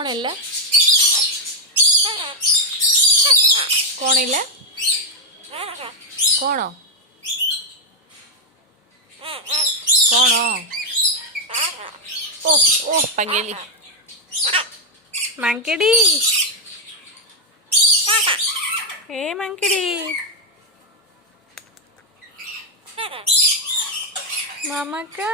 कौन है कौन है कौन कौन ओह ओह पगेली मंकेडी ए मंकेडी मामा का